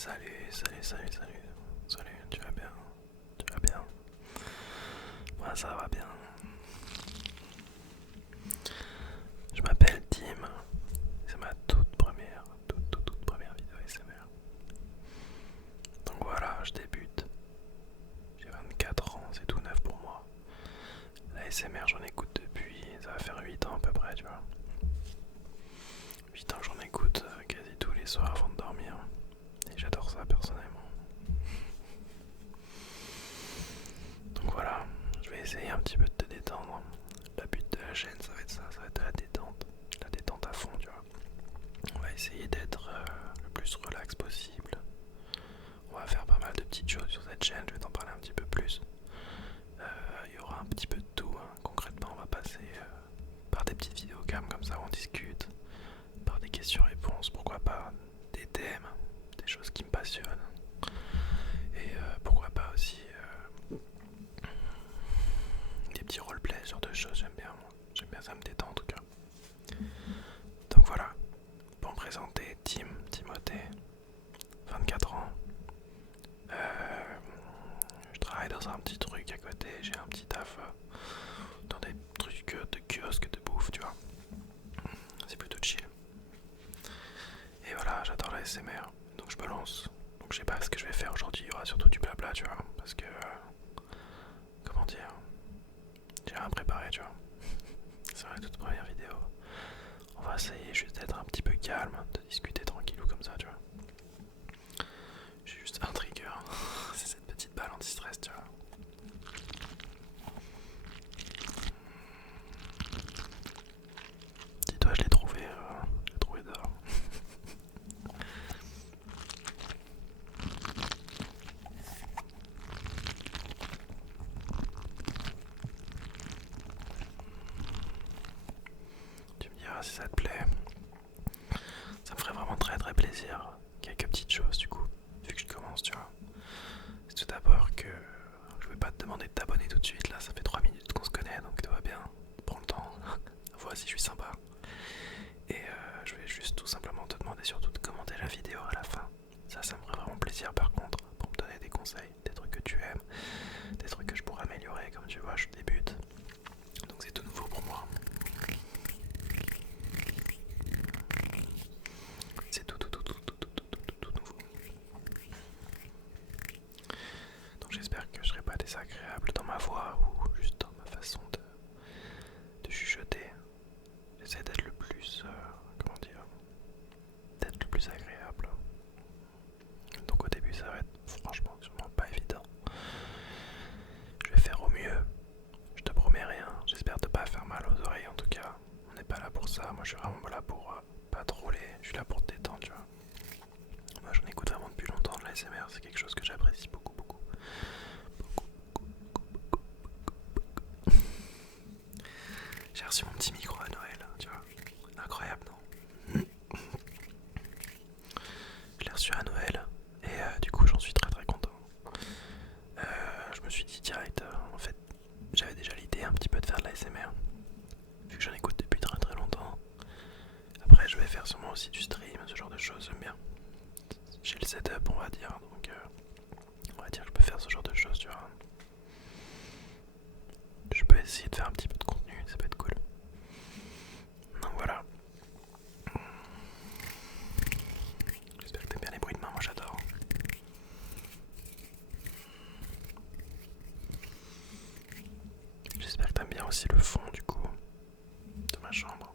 Salut, tu vas bien? Tu vas bien? Moi ça va bien. Je m'appelle Tim. C'est ma toute première vidéo ASMR. Donc voilà, je débute. J'ai 24 ans, c'est tout neuf pour moi. La ASMR j'en écoute depuis, ça va faire 8 ans à peu près, tu vois. 8 ans que j'en écoute quasi tous les soirs avant de dormir. Et j'adore ça personnellement. Donc voilà, je vais essayer un petit peu de te détendre. Le but de la chaîne, ça va être ça, ça va être la détente à fond, tu vois. On va essayer d'être le plus relax possible. On va faire pas mal de petites choses sur cette chaîne, je vais t'en parler un petit peu plus. Il y aura un petit peu de tout, hein. Concrètement, on va passer par des petites vidéos comme ça où on discute, par des questions-réponses, pourquoi pas, des thèmes, des choses qui me passionnent. Et pourquoi pas aussi des petits roleplays, ce genre de choses, j'aime bien moi. J'aime bien, ça me détend en tout cas. Donc voilà, pour me présenter, Timothée, 24 ans. Je travaille dans un petit truc à côté, j'ai un petit taf dans des trucs de kiosque, de bouffe, tu vois. C'est plutôt chill. Et voilà, j'adore la SMR, donc je me lance. Donc je sais pas ce que je vais faire aujourd'hui, il y aura surtout du blabla, tu vois, parce que comment dire, j'ai rien préparé, tu vois. C'est la toute première vidéo. On va essayer juste d'être un petit peu calme, de discuter tranquillou comme ça, tu vois. J'ai juste un trigger, c'est cette petite balle anti-stress, tu vois. Dis-toi, je l'ai trouvé dehors. Tu me diras si ça te plaît. Ça me ferait vraiment très très plaisir. Quelques petites choses du coup, vu que je commence, tu vois. C'est tout d'abord que je vais pas te demander de t'abonner tout de suite, là ça fait 3 minutes qu'on se connaît, donc tout va bien. Prends le temps, vois si je suis sympa. Et je vais juste tout simplement te demander surtout de commenter la vidéo à la fin. Ça me ferait vraiment plaisir par contre, pour me donner des conseils, des trucs que tu aimes, des trucs que je pourrais améliorer, comme tu vois, je débute. Donc c'est tout nouveau pour moi. C'est tout nouveau. Donc j'espère que je serai pas désagréable dans ma voix ou juste dans ma façon de chuchoter. J'essaie d'être le plus, comment dire, d'être le plus agréable. Donc au début ça va être franchement sûrement pas évident. Je vais faire au mieux. Je te promets rien. J'espère te pas faire mal aux oreilles en tout cas. On n'est pas là pour ça. Moi je suis vraiment là pour pas troller. Je suis là pour te détendre, tu vois. Moi j'en écoute vraiment depuis longtemps de l'ASMR. C'est quelque chose que j'apprécie beaucoup. J'ai reçu mon petit micro à Noël, tu vois. Incroyable, non? Je l'ai reçu à Noël et du coup j'en suis très très content. Je me suis dit direct, en fait, j'avais déjà l'idée un petit peu de faire de l'ASMR, vu que j'en écoute depuis très très longtemps. Après je vais faire sûrement aussi du stream, ce genre de choses, j'aime bien. J'ai le setup on va dire, donc on va dire que je peux faire ce genre de choses, tu vois. Je peux essayer de faire un petit peu de contenu, ça peut être cool. Donc voilà. J'espère que t'aimes bien les bruits de main, moi j'adore. J'espère que t'aimes bien aussi le fond du coup de ma chambre.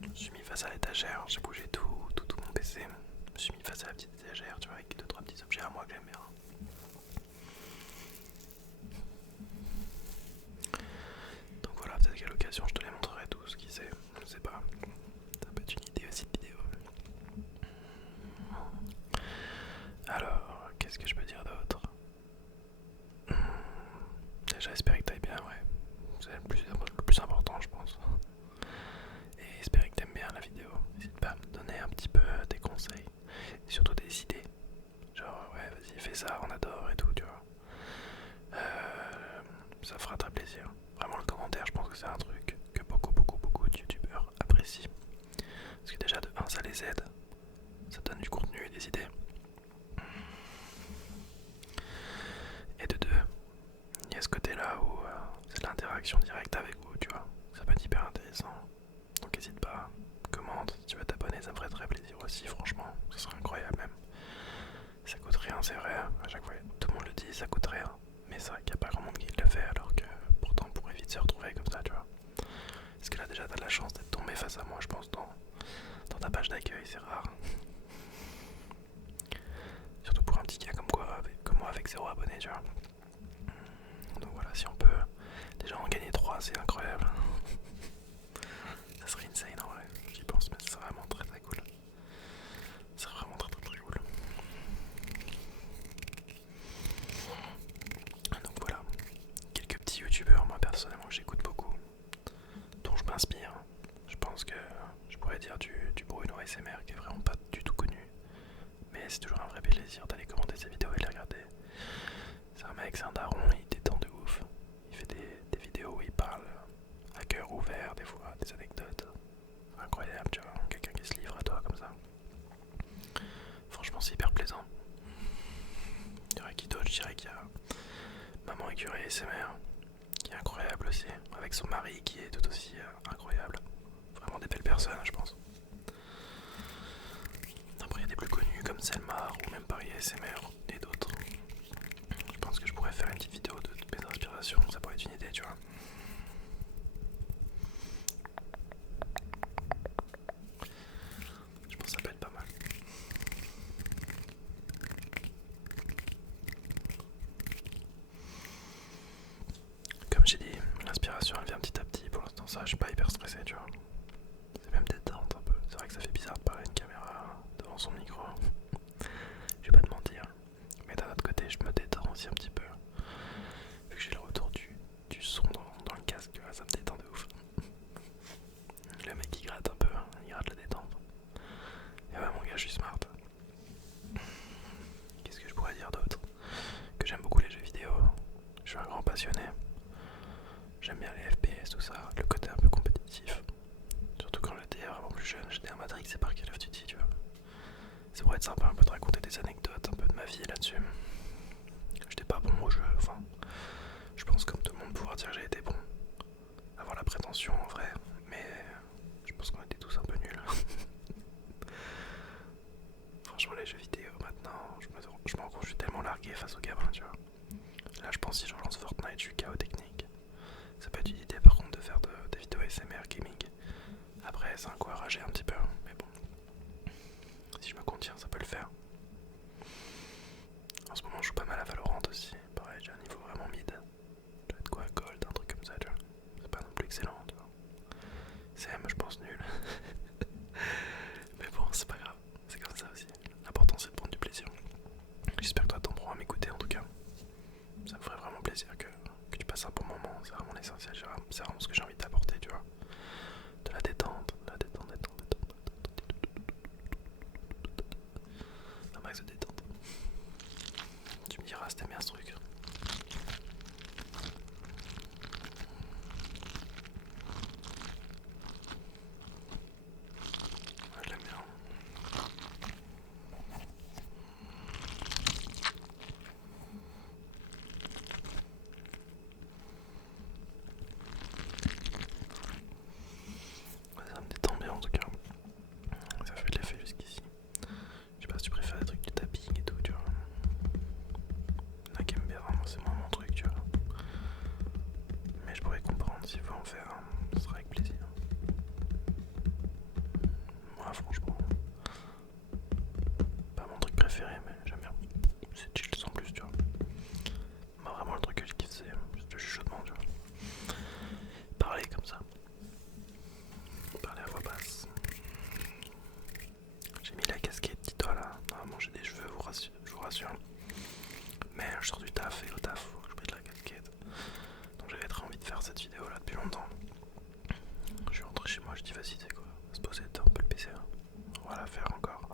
Je me suis mis face à l'étagère, j'ai bougé tout mon PC. Je me suis mis face à la petite étagère, tu vois, avec 2-3 petits objets à moi que j'aime bien. Donc voilà, peut-être qu'à l'occasion je te les montrerai tous, qui sait, je sais pas. Ça peut être une idée aussi de vidéo. Alors, qu'est-ce que je peux dire d'autre? Déjà, j'espère que t'ailles bien, ouais. C'est le plus important, je pense. Et j'espère que t'aimes bien la vidéo. N'hésite pas à me donner un petit peu des conseils. Et surtout des idées. Genre, ouais, vas-y, fais ça, on adore et tout, tu vois. Ça fera très plaisir. Vraiment, le commentaire, je pense que c'est un truc que beaucoup de youtubeurs apprécient. Parce que déjà, de un, ça les aide. Ça donne du contenu et des idées. Mais c'est toujours un vrai plaisir d'aller commenter ses vidéos et les regarder. C'est un mec, c'est un daron, il détend de ouf. Il fait des vidéos où il parle à cœur ouvert, des fois, des anecdotes. Incroyable, tu vois, quelqu'un qui se livre à toi comme ça. Franchement, c'est hyper plaisant. Il y aurait qui d'autre? Je dirais qu'il y a Maman Écureuil SMR, qui est incroyable aussi, avec son mari qui est tout aussi incroyable. Vraiment des belles personnes, je pense. Après, il y a des plus connus comme Selmar ou même Paris SMR et d'autres. Je pense que je pourrais faire une petite vidéo de toutes mes inspirations, ça pourrait être une idée, tu vois. Je pense que ça peut être pas mal. Comme j'ai dit, l'inspiration elle vient petit à petit. Pour l'instant, ça, je suis pas hyper stressé, tu vois. C'est même détente un peu. C'est vrai que ça fait bizarre de parler à une caméra devant son micro. Je vais pas te mentir. Mais d'un autre côté, je me détends aussi un petit peu. Vu que j'ai le retour du son dans le casque, ça me détend de ouf. Le mec il gratte un peu, il gratte la détente. Et ouais, mon gars, je suis smart. Qu'est-ce que je pourrais dire d'autre? Que j'aime beaucoup les jeux vidéo. Je suis un grand passionné. J'aime bien les FPS, tout ça, le côté un peu compétitif. Surtout quand j'étais vraiment plus jeune, j'étais à Matrix et par Call of Duty, tu vois. Ça pourrait être sympa un peu de raconter des anecdotes, un peu de ma vie là-dessus. J'étais pas bon au jeu, enfin, je pense comme tout le monde pouvoir dire que j'ai été bon. Avoir la prétention en vrai, mais je pense qu'on était tous un peu nuls. Franchement, les jeux vidéo maintenant, je me rends compte que je suis tellement largué face aux gamins, tu vois. Là, je pense que si je relance Fortnite, je suis KO technique. Ça peut être une idée par contre de faire des vidéos SMR gaming. Après, c'est un coup à rager un petit peu, mais bon. Si je me contiens, ça peut le faire. En ce moment, je joue pas mal à Valorant aussi. Pareil, j'ai un niveau vraiment mid. Je dois être quoi, Gold, un truc comme ça, tu vois. C'est pas non plus excellent, tu vois. CM, je pense nul. Mais bon, c'est pas grave. C'est comme ça aussi. L'important, c'est de prendre du plaisir. J'espère que toi, t'en prends à m'écouter en tout cas. Ça me ferait vraiment plaisir que tu passes un bon moment. C'est vraiment l'essentiel. C'est vraiment ce que j'ai envie d'apporter, tu vois. De la détente, détente. Un max de détente. Tu me diras si t'aimes bien ce truc. Ouais, je l'aime bien. Ouais, ça me détend bien en tout cas. Ça fait de l'effet jusqu'ici. Je sais pas si tu préfères des trucs du tapping et tout, tu vois. Il y en a qui aiment bien, vraiment, c'est moins mon truc, tu vois. Mais je pourrais comprendre s'il faut en faire, ce sera avec plaisir. Moi, franchement, pas mon truc préféré, mais j'aime bien. C'est chill sans plus, tu vois. Moi, vraiment, le truc que je kiffe, c'est le chuchotement, tu vois. Parler comme ça. Parler à voix basse. J'ai mis la casquette, dis-toi là. Normalement, j'ai des cheveux, je vous rassure. Mais je sors du taf et au taf, faut que je mette la casquette. Donc j'avais très envie de faire cette vidéo là depuis longtemps. Je suis rentré chez moi, je dis vas-y, c'est quoi, on va se poser un peu le PC là. On va la faire encore.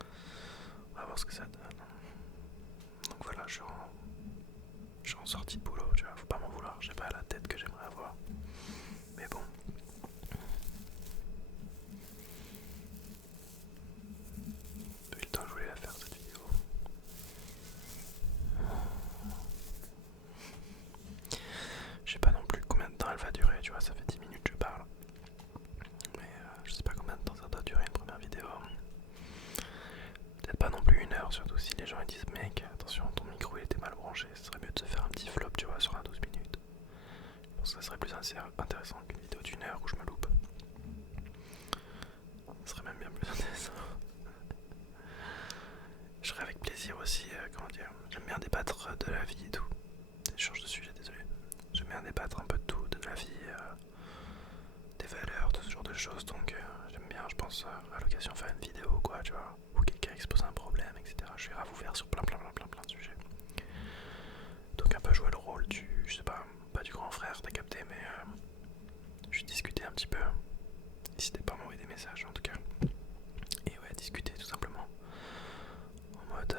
On va voir ce que ça donne. Donc voilà, je suis en sortie de boulot, tu vois, faut pas m'en vouloir, j'ai pas la tête que j'aimerais avoir. Mais bon. Depuis le temps que je voulais la faire cette vidéo. Je sais pas non plus combien de temps elle va durer, tu vois, ça fait 10 minutes que je parle. Mais je sais pas combien de temps ça doit durer une première vidéo. Peut-être pas non plus 1 heure, surtout si les gens ils disent mec, attention, ton micro il était mal branché, ce serait mieux de se faire un petit flop, tu vois, sur un 12 minutes. Je pense que ça serait plus intéressant qu'une vidéo d'1 heure où je me loupe. Ce serait même bien plus intéressant. Je serais avec plaisir aussi, comment dire, j'aime bien débattre de la vie et tout. Je change de sujet, désolé. J'aime bien débattre un peu de tout, de la vie, des valeurs, de ce genre de choses, donc j'aime bien, je pense, à l'occasion faire une vidéo, quoi, tu vois, où quelqu'un expose un problème, etc. Je suis grave ouvert sur plein de sujets. Donc un peu jouer le rôle du, je sais pas du grand frère, t'as capté, mais je discuter un petit peu. N'hésitez pas à m'envoyer des messages en tout cas. Et ouais, discuter tout simplement. En mode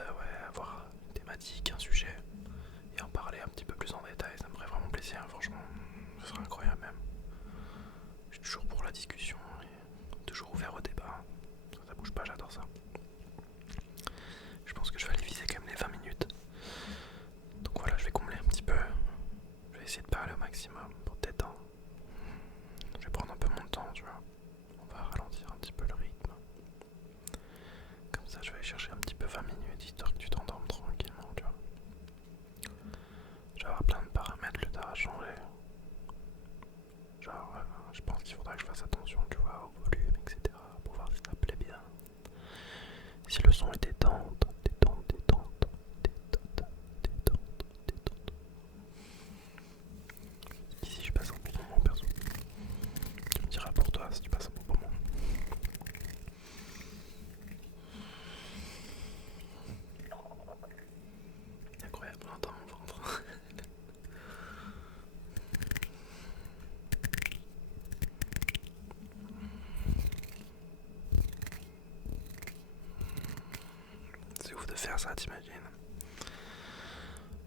faire ça, t'imagines?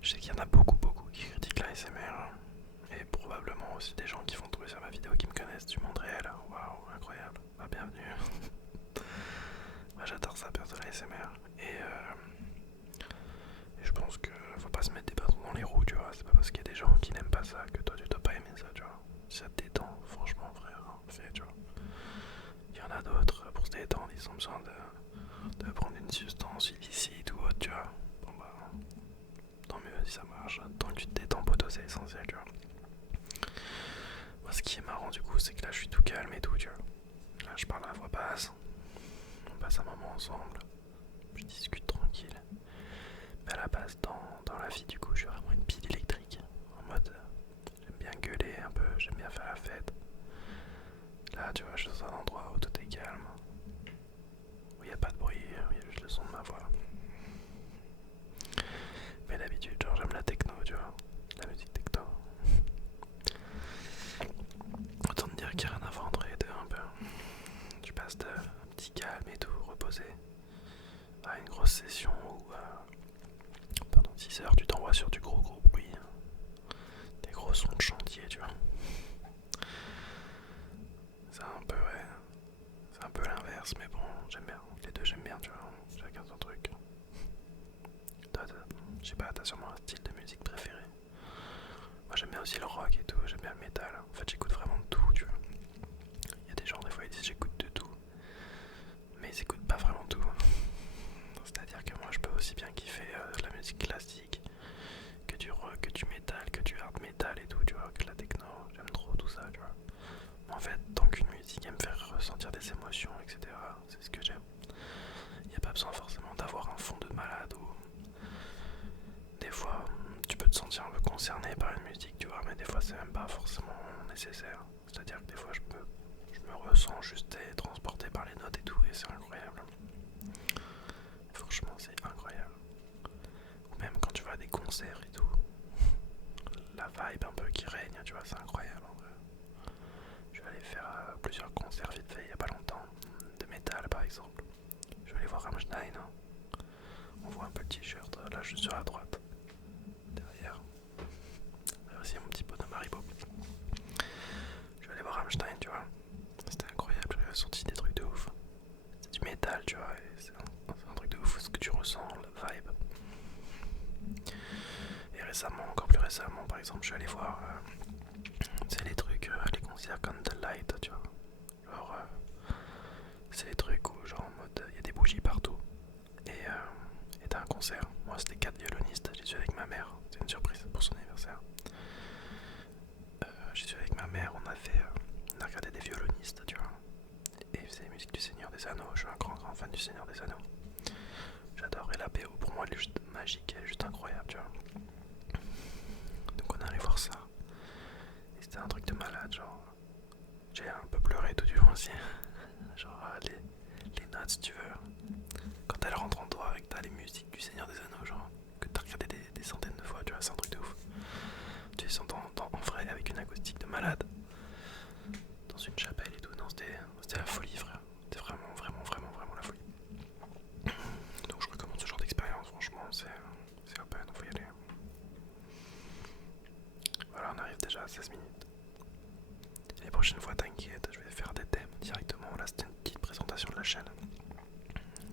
Je sais qu'il y en a beaucoup qui critiquent la SMR. Et probablement aussi des gens qui vont trouver sur ma vidéo qui me connaissent du monde réel. Waouh, incroyable. Bah, bienvenue. Moi j'adore ça, perso, la SMR. Et je pense que faut pas se mettre des bâtons dans les roues, tu vois. C'est pas parce qu'il y a des gens qui n'aiment pas ça que toi tu dois pas aimer ça, tu vois. Si ça te détend, franchement, frère, hein, fais, tu vois. Il y en a d'autres, pour se détendre, ils ont besoin de prendre une substance illicite ou autre, tu vois. Bon bah, tant mieux si ça marche. Tant que tu te détends, poteau, c'est essentiel, tu vois. Moi, ce qui est marrant, du coup, c'est que là, je suis tout calme et tout, tu vois. Là, je parle à voix basse. On passe un moment ensemble. Je discute tranquille. Mais à la base, dans la vie, du coup, je suis vraiment une pile électrique. En mode, j'aime bien gueuler un peu, j'aime bien faire la fête. Là, tu vois, je suis dans un endroit où tout est calme. Où il n'y a pas de bruit, où il y a juste le son de ma voix. Mais d'habitude, genre, j'aime la techno, tu vois. La musique techno. Autant te dire qu'il n'y a rien à voir entre les deux, un peu. Tu passes de un petit calme et tout, reposé, à une grosse session où pendant 6 heures tu t'envoies sur du gros bruit, des gros sons de chantier, tu vois. C'est un peu, ouais, c'est un peu l'inverse, mais bon, j'aime bien. Les deux, j'aime bien, tu vois. Chacun son truc. Toi, je sais pas, t'as sûrement un style de musique préféré. Moi, j'aime bien aussi le rock et tout, j'aime bien le métal. En fait, j'écoute vraiment de tout, tu vois. Il y a des gens, des fois, ils disent j'écoute de tout. Mais ils écoutent pas vraiment tout. C'est-à-dire que moi je peux aussi bien kiffer de la musique classique que du rock, que du métal, que du hard metal et tout, tu vois, que la techno, j'aime trop tout ça, tu vois. En fait, tant qu'une musique aime faire ressentir des émotions, etc., c'est ce que j'aime. Il n'y a pas besoin forcément d'avoir un fond de malade ou des fois tu peux te sentir un peu concerné par une musique, tu vois, mais des fois c'est même pas forcément nécessaire. C'est-à-dire que des fois je me ressens juste transporté par les notes et tout, et c'est incroyable. Franchement, c'est incroyable. Ou même quand tu vas à des concerts et tout, la vibe un peu qui règne, tu vois, c'est incroyable en vrai. Je vais aller faire plusieurs concerts vite fait il y a pas longtemps, de métal par exemple. Je vais aller voir Rammstein. Hein. On voit un peu le t-shirt là juste sur la droite. Derrière. Là aussi mon petit bonhomme Haribo. Je vais aller voir Rammstein, tu vois. C'était incroyable, j'avais sorti des trucs de ouf. C'est du métal, tu vois, et c'est un truc de ouf, ce que tu ressens, la vibe. Et récemment, encore plus récemment, par exemple, je suis allé voir c'est les trucs, les concerts Candlelight, tu vois. Genre, c'est les trucs où, genre, en mode, il y a des bougies partout. Et t'as un concert. Moi, c'était 4 violonistes, j'y suis avec ma mère. C'est une surprise pour son anniversaire. J'y suis avec ma mère, on a regardé des violonistes, tu vois. Et ils faisaient la musique du Seigneur des Anneaux. Je suis un grand fan du Seigneur des Anneaux. J'adore, et la BO pour moi elle est juste magique, elle est juste incroyable, tu vois. Donc on est allé voir ça. Et c'était un truc de malade, genre. J'ai un peu pleuré tout du long aussi. Genre les notes, si tu veux. Quand elles rentrent en toi et que t'as les musiques du Seigneur des Anneaux, genre, que t'as regardé des centaines de fois, tu vois, c'est un truc de ouf. Tu les entends en vrai avec une acoustique de malade. Dans une chapelle et tout, non, c'était la folie, frère. C'était vraiment la folie. Donc je recommande ce genre d'expérience, franchement, c'est open, faut y aller. Voilà, on arrive déjà à 16 minutes. Et les prochaines fois, t'inquiète, je vais faire des thèmes directement. Là, c'était une petite présentation de la chaîne.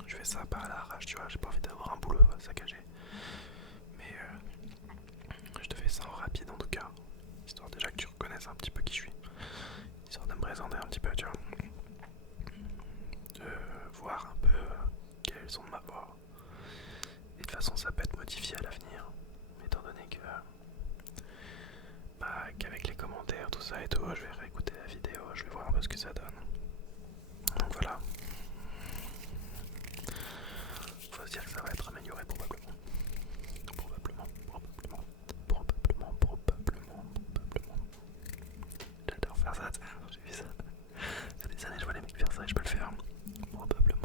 Je fais ça pas à l'arrache, tu vois, j'ai pas envie d'avoir un boulot saccagé. Mais je te fais ça en rapide en tout cas. Histoire déjà que tu reconnaisses un petit peu qui je suis. Histoire de me présenter un petit peu, tu vois. De voir un peu quel est le son de ma voix. Et de toute façon, ça peut être modifié à l'avenir. Étant donné que qu'avec les commentaires, tout ça et tout, je vais réécouter la vidéo, je vais voir un peu ce que ça donne. Donc voilà. Faut se dire que ça va être amélioré probablement. Probablement. J'adore faire ça, j'ai vu ça. Ça fait des années que je vois les mecs faire ça et je peux le faire. Probablement.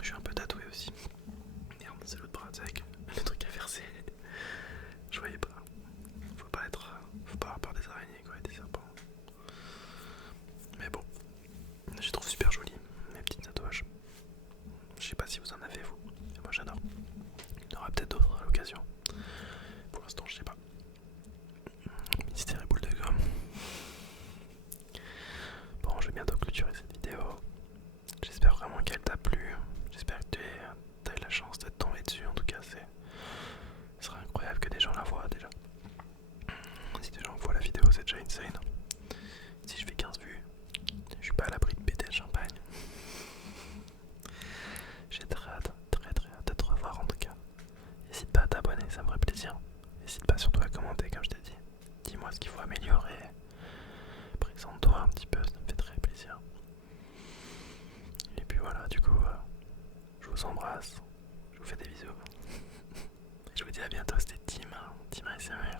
Je suis un peu tatoué aussi. Merde, c'est l'autre bras avec le truc à verser. Je voyais pas. Faut pas avoir peur des araignées quoi, et des serpents. Mais bon, je les trouve super jolis. vous embrasse. Je vous fais des bisous. Je vous dis à bientôt, c'était Tim ASMR.